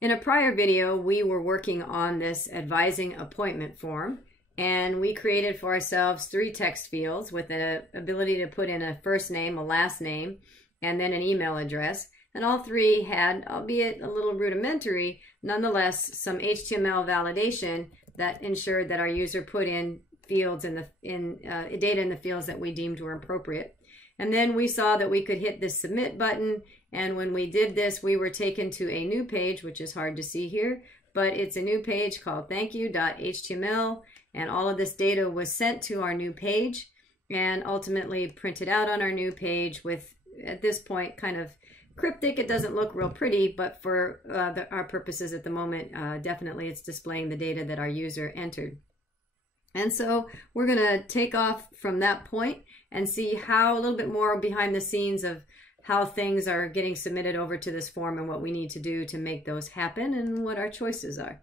In a prior video, we were working on this advising appointment form, and we created for ourselves 3 text fields with the ability to put in a first name, a last name, and then an email address. And all 3 had, albeit a little rudimentary, nonetheless some HTML validation that ensured that our user put in fields data in the fields that we deemed were appropriate. And then we saw that we could hit this submit button, and when we did this, we were taken to a new page, which is hard to see here, but it's a new page called thankyou.html, and all of this data was sent to our new page and ultimately printed out on our new page with, at this point, kind of cryptic. It doesn't look real pretty, but for our purposes at the moment, definitely it's displaying the data that our user entered. And so we're going to take off from that point and see how a little bit more behind the scenes of how things are getting submitted over to this form and what we need to do to make those happen and what our choices are.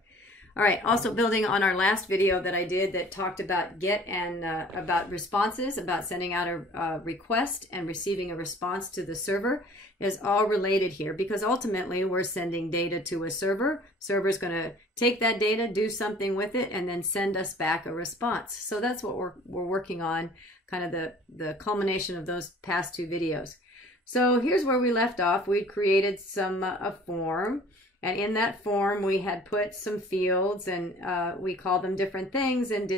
All right, also building on our last video that I did that talked about GET and about responses, about sending out a request and receiving a response to the server, is all related here because ultimately we're sending data to a server. Server's going to take that data, do something with it, and then send us back a response. So that's what we're working on, kind of the culmination of those past 2 videos. So here's where we left off. We created a form, and in that form we had put some fields, and we called them different things and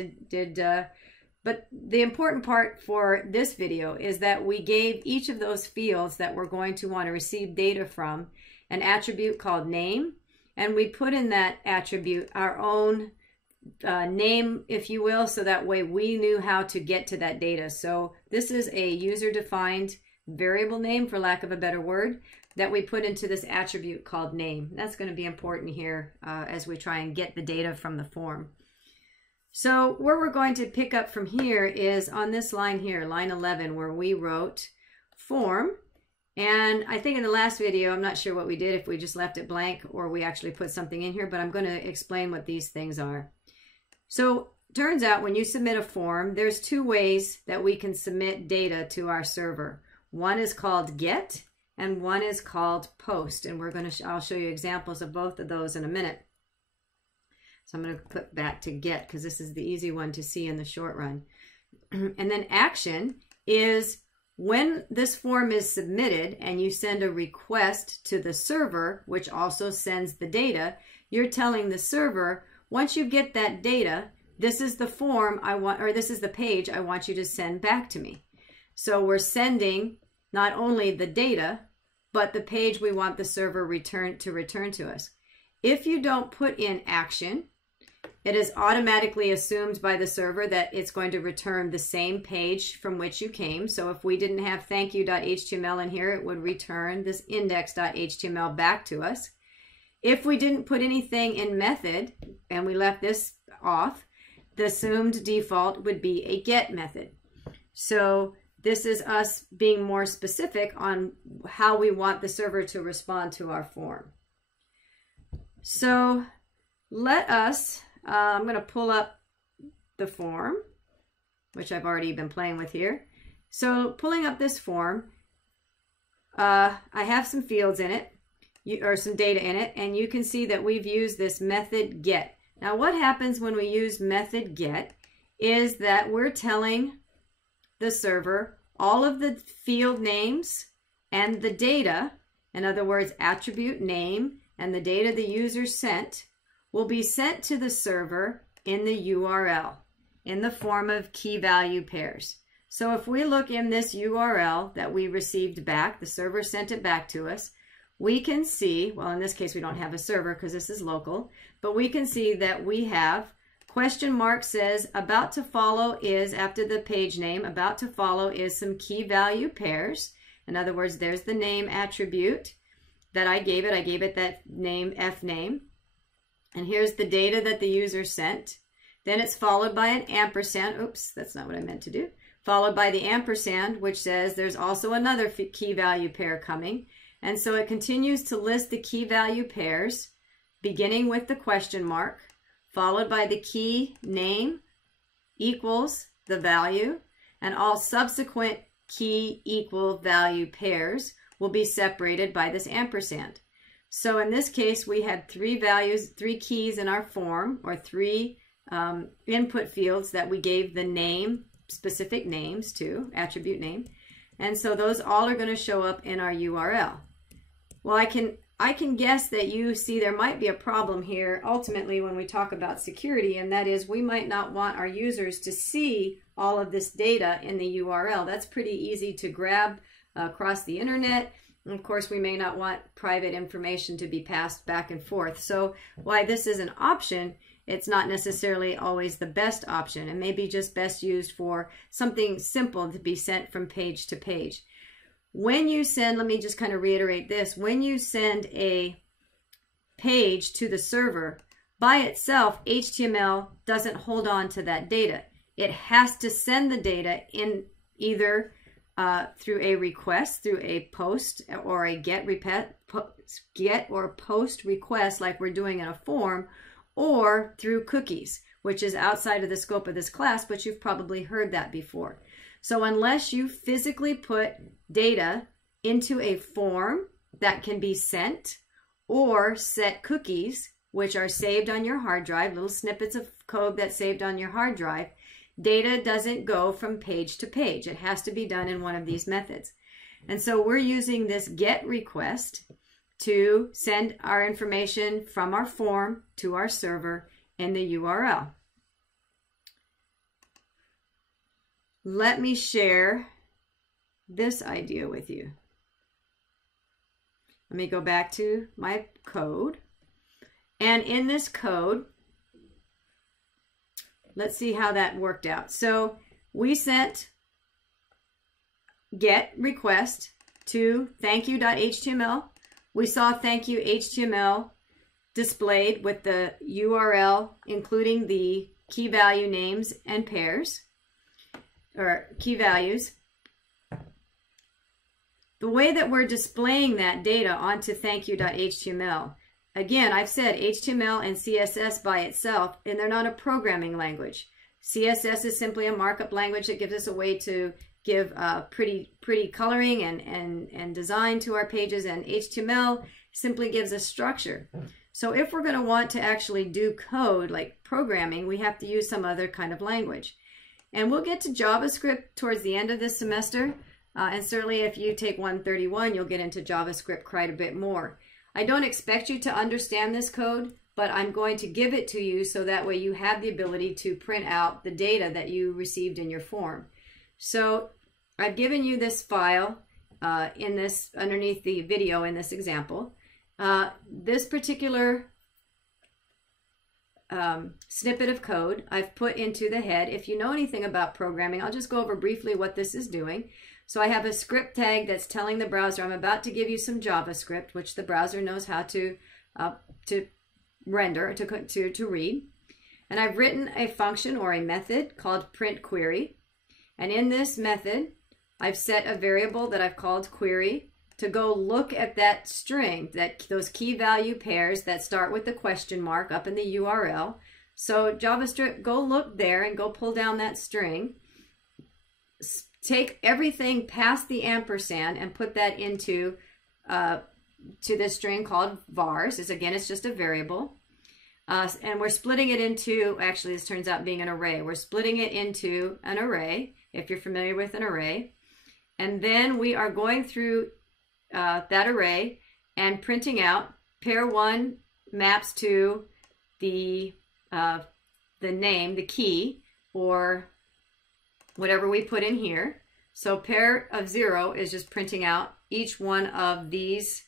but the important part for this video is that we gave each of those fields that we're going to want to receive data from an attribute called name, and we put in that attribute our own name, if you will, so that way we knew how to get to that data. So this is a user-defined variable name, for lack of a better word, that we put into this attribute called name. That's going to be important here as we try and get the data from the form. So where we're going to pick up from here is on this line here, line 11, where we wrote form. And I think in the last video, I'm not sure what we did, if we just left it blank or we actually put something in here, but I'm going to explain what these things are. So turns out when you submit a form, there's 2 ways that we can submit data to our server. One is called GET and one is called POST. And I'll show you examples of both of those in a minute. So I'm going to put back to GET because this is the easy one to see in the short run. And then action is when this form is submitted and you send a request to the server, which also sends the data, you're telling the server, once you get that data, this is the form I want, or this is the page I want you to send back to me. So we're sending not only the data, but the page we want the server to return to us. If you don't put in action, it is automatically assumed by the server that it's going to return the same page from which you came. So if we didn't have thankyou.html in here, it would return this index.html back to us. If we didn't put anything in method and we left this off, the assumed default would be a get method. So this is us being more specific on how we want the server to respond to our form. So let us, I'm going to pull up the form, which I've already been playing with here. So pulling up this form, I have some fields in it, or some data in it, and you can see that we've used this method get. Now what happens when we use method get is that we're telling the server all of the field names and the data, in other words, attribute name and the data the user sent, will be sent to the server in the URL in the form of key value pairs. So if we look in this URL that we received back, the server sent it back to us, we can see, well in this case we don't have a server because this is local, but we can see that we have question mark says about to follow is, after the page name, about to follow is some key value pairs. In other words, there's the name attribute that I gave it. I gave it that name, fname. And here's the data that the user sent. Then it's followed by an ampersand. Oops, that's not what I meant to do. Followed by the ampersand, which says there's also another key value pair coming. And so it continues to list the key value pairs, beginning with the question mark, followed by the key name equals the value, and all subsequent key equal value pairs will be separated by this ampersand. So in this case, we had 3 values, 3 keys in our form, or 3 input fields that we gave the name, specific names to, attribute name. And so those all are going to show up in our URL. Well, I can guess that you see there might be a problem here ultimately when we talk about security, and that is we might not want our users to see all of this data in the URL. That's pretty easy to grab across the internet. And of course, we may not want private information to be passed back and forth. So while this is an option, it's not necessarily always the best option. It may be just best used for something simple to be sent from page to page. When you send, let me just kind of reiterate this, when you send a page to the server, by itself, HTML doesn't hold on to that data. It has to send the data in either through a request, through a post, or a get or post request like we're doing in a form, or through cookies, which is outside of the scope of this class, but you've probably heard that before. So unless you physically put data into a form that can be sent, or set cookies, which are saved on your hard drive, little snippets of code that's saved on your hard drive, data doesn't go from page to page. It has to be done in one of these methods. And so we're using this GET request to send our information from our form to our server in the URL. Let me share this idea with you. Let me go back to my code. And in this code, let's see how that worked out. So we sent GET request to thankyou.html. We saw thankyou HTML displayed with the URL, including the key value names and pairs, or key values. The way that we're displaying that data onto thankyou.html, again, I've said HTML and CSS by itself, and they're not a programming language. CSS is simply a markup language that gives us a way to give pretty coloring and design to our pages, and HTML simply gives us structure. So if we're going to want to actually do code like programming, we have to use some other kind of language. And we'll get to JavaScript towards the end of this semester, and certainly if you take 131, you'll get into JavaScript quite a bit more. I don't expect you to understand this code, but I'm going to give it to you so that way you have the ability to print out the data that you received in your form. So I've given you this file in this underneath the video in this example. This particular snippet of code I've put into the head. If you know anything about programming, I'll just go over briefly what this is doing. So I have a script tag that's telling the browser I'm about to give you some JavaScript, which the browser knows how to render, to read. And I've written a function or a method called print query. And in this method, I've set a variable that I've called query to go look at that string, those key value pairs that start with the question mark up in the URL. So JavaScript, go look there and go pull down that string. Take everything past the ampersand and put that into to this string called vars. It's just a variable. And we're splitting it into, actually this turns out being an array. We're splitting it into an array, if you're familiar with an array. And then we are going through that array and printing out pair 1 maps to the name, the key, or whatever we put in here. So pair of 0 is just printing out each one of these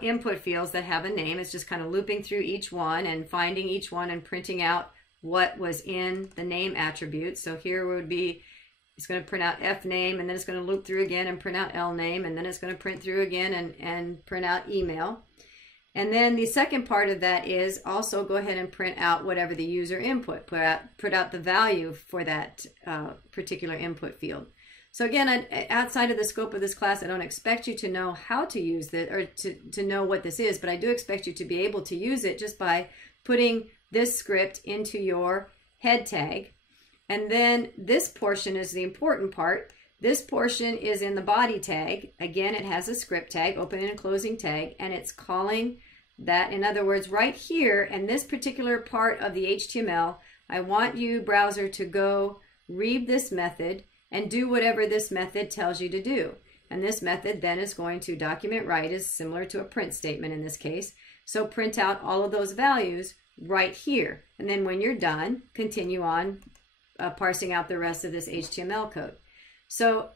input fields that have a name. It's just kind of looping through each one and finding each one and printing out what was in the name attribute. So here would be, it's going to print out F name, and then it's going to loop through again and print out L name, and then it's going to print through again and print out email. And then the second part of that is also go ahead and print out whatever the user input, put out the value for that particular input field. So again, outside of the scope of this class, I don't expect you to know how to use this or to know what this is, but I do expect you to be able to use it just by putting this script into your head tag. And then this portion is the important part. This portion is in the body tag. Again, it has a script tag, opening and closing tag, and it's calling that. In other words, right here in this particular part of the HTML, I want you, browser, to go read this method and do whatever this method tells you to do. And this method then is going to document write, is similar to a print statement in this case. So print out all of those values right here. And then when you're done, continue on parsing out the rest of this HTML code. So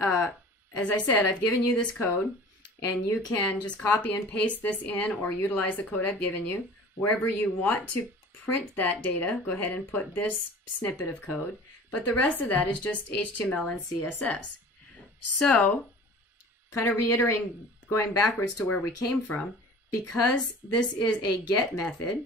as I said, I've given you this code, and you can just copy and paste this in or utilize the code I've given you. Wherever you want to print that data, go ahead and put this snippet of code. But the rest of that is just HTML and CSS. So, kind of reiterating, going backwards to where we came from, because this is a get method,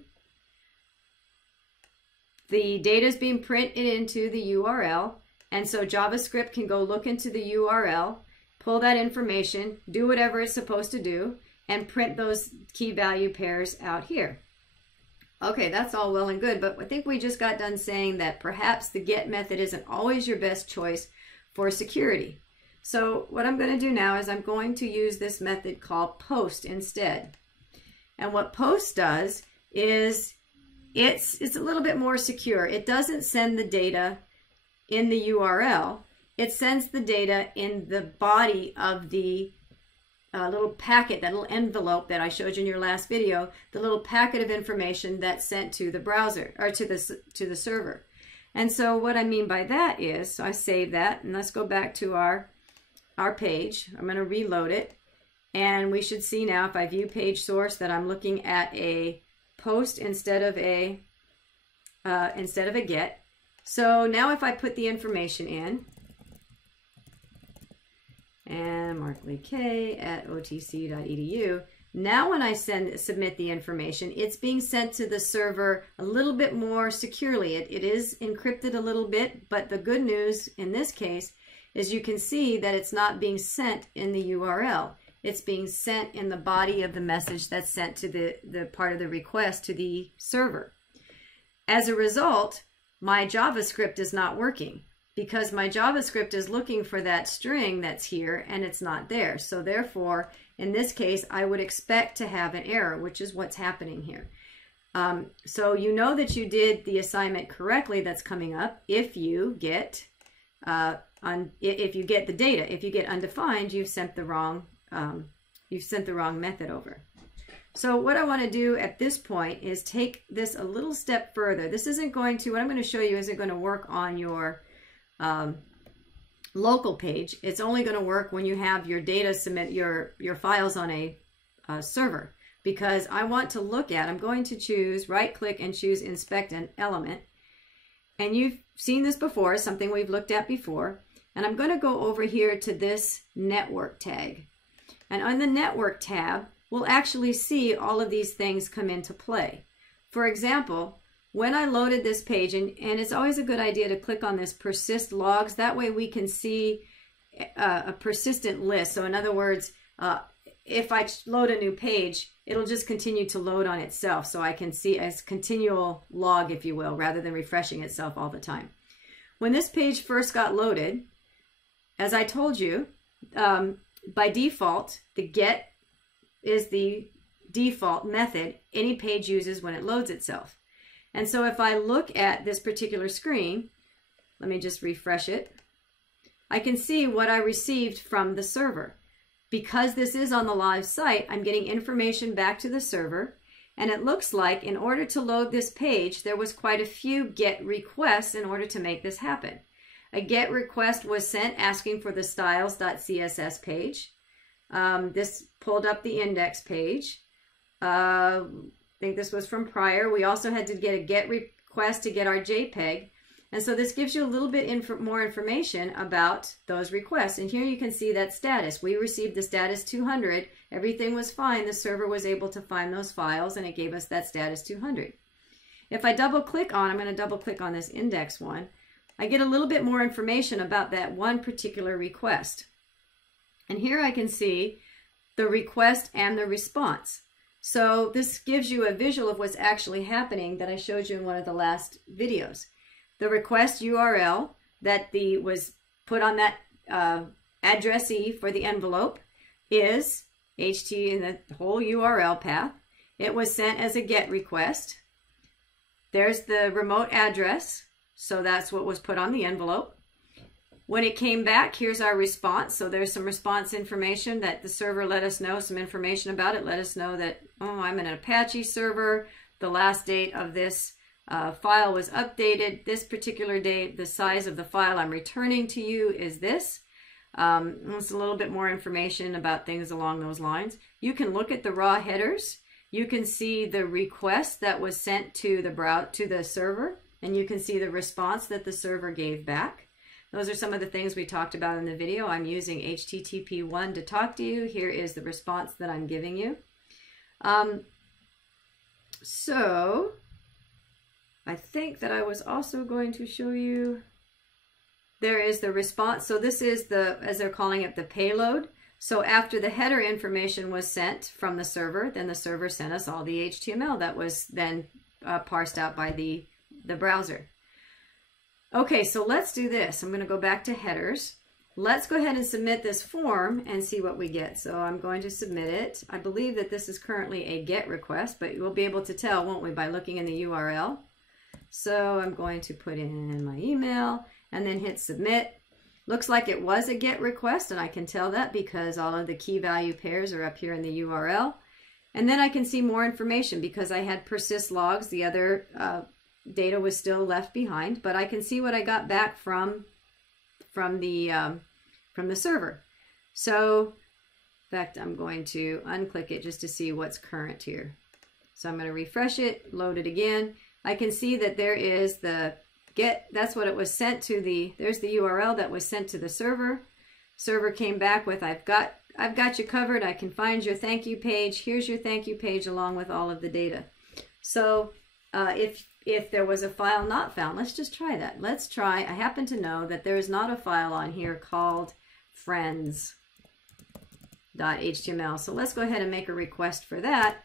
the data is being printed into the URL, and so JavaScript can go look into the URL, pull that information, do whatever it's supposed to do, and print those key value pairs out here. Okay, that's all well and good, but I think we just got done saying that perhaps the get method isn't always your best choice for security. So what I'm going to do now is I'm going to use this method called post instead. And what post does is it's a little bit more secure. It doesn't send the data in the URL. It sends the data in the body of the little packet, that little envelope that I showed you in your last video, the little packet of information that's sent to the browser, or to the server. And so what I mean by that is, so I save that, and let's go back to our page. I'm going to reload it, and we should see now, if I view page source, that I'm looking at a post instead of a get. So now if I put the information in, and markleek@otc.edu, now when I submit the information, it's being sent to the server a little bit more securely. It is encrypted a little bit, but the good news in this case is you can see that it's not being sent in the URL. It's being sent in the body of the message that's sent to the part of the request to the server. As a result, my JavaScript is not working, because my JavaScript is looking for that string that's here and it's not there. So therefore, in this case, I would expect to have an error, which is what's happening here. So you know that you did the assignment correctly that's coming up if you get the data. If you get undefined, you've sent the wrong method over. So what I want to do at this point is take this a little step further. This isn't going to, what I'm going to show you isn't going to work on your local page. It's only going to work when you have your data submit your files on a server, because I want to look at, I'm going to choose, right click and choose inspect an element. And you've seen this before, something we've looked at before. And I'm going to go over here to this network tag. And on the network tab, we'll actually see all of these things come into play. For example, when I loaded this page, and it's always a good idea to click on this persist logs, that way we can see a persistent list. So in other words, if I load a new page, it'll just continue to load on itself. So I can see a continual log, if you will, rather than refreshing itself all the time. When this page first got loaded, as I told you, by default, the get is the default method any page uses when it loads itself. And so if I look at this particular screen, let me just refresh it, I can see what I received from the server. Because this is on the live site, I'm getting information back to the server, and it looks like in order to load this page, there was quite a few GET requests in order to make this happen. A GET request was sent asking for the styles.css page. This pulled up the index page. I think this was from prior. We also had to get a GET request to get our JPEG. And so this gives you a little bit more information about those requests. And here you can see that status. We received the status 200. Everything was fine. The server was able to find those files, and it gave us that status 200. If I double click on, I'm going to double click on this index one, I get a little bit more information about that one particular request. And here I can see the request and the response. So this gives you a visual of what's actually happening that I showed you in one of the last videos. The request URL that was put on that addressee for the envelope is HT in the whole URL path. It was sent as a GET request. There's the remote address, so that's what was put on the envelope. When it came back, here's our response. So there's some response information that the server let us know, some information about it. Let us know that, oh, I'm in an Apache server. The last date of this file was updated. This particular date, the size of the file I'm returning to you is this. It's a little bit more information about things along those lines. You can look at the raw headers. You can see the request that was sent to the server, and you can see the response that the server gave back. Those are some of the things we talked about in the video. I'm using HTTP1 to talk to you. Here is the response that I'm giving you. So I think that I was also going to show you, there is the response. So this is the, as they're calling it, the payload. So after the header information was sent from the server, then the server sent us all the HTML that was then parsed out by the browser. Okay, so let's do this. I'm going to go back to headers. Let's go ahead and submit this form and see what we get. So I'm going to submit it. I believe that this is currently a GET request, but we'll be able to tell, won't we, by looking in the URL. So I'm going to put in my email and then hit submit. Looks like it was a GET request, and I can tell that because all of the key value pairs are up here in the URL. And then I can see more information because I had persist logs. The other data was still left behind, but I can see what I got back from the server. So in fact, I'm going to unclick it just to see what's current here. So I'm going to refresh it, load it again. I can see that there is the GET, that's what it was sent to there's the URL that was sent to the server. Server came back with, I've got you covered. I can find your thank you page. Here's your thank you page along with all of the data. So if there was a file not found, let's just try that. Let's try, I happen to know that there is not a file on here called friends.html. So let's go ahead and make a request for that.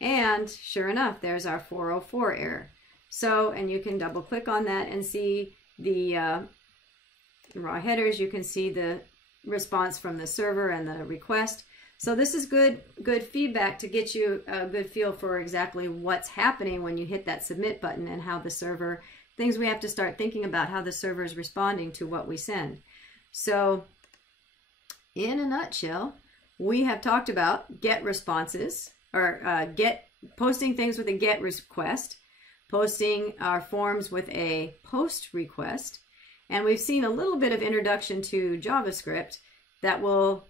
And sure enough, there's our 404 error. So, and you can double click on that and see the raw headers. You can see the response from the server and the request. So this is good feedback to get you a good feel for exactly what's happening when you hit that submit button and how the server, things we have to start thinking about how the server is responding to what we send. So in a nutshell, we have talked about GET responses, or posting things with a GET request, posting our forms with a POST request, and we've seen a little bit of introduction to JavaScript that will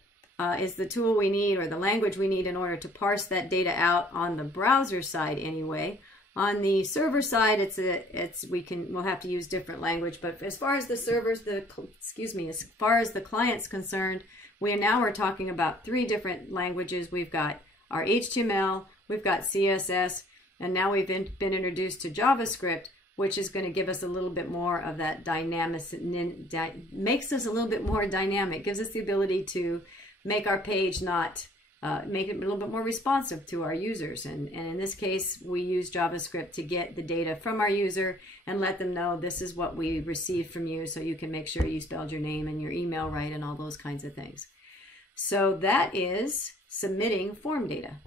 is the tool we need, or the language we need in order to parse that data out on the browser side anyway. On the server side, we'll have to use different language, but as far as the servers, as far as the client's concerned, we now are talking about 3 different languages. We've got our HTML, we've got CSS, and now we've been introduced to JavaScript, which is going to give us a little bit more of that dynamic, makes us a little bit more dynamic, gives us the ability to make our page make it a little bit more responsive to our users. And in this case, we use JavaScript to get the data from our user and let them know this is what we received from you, so you can make sure you spelled your name and your email right and all those kinds of things. So that is submitting form data.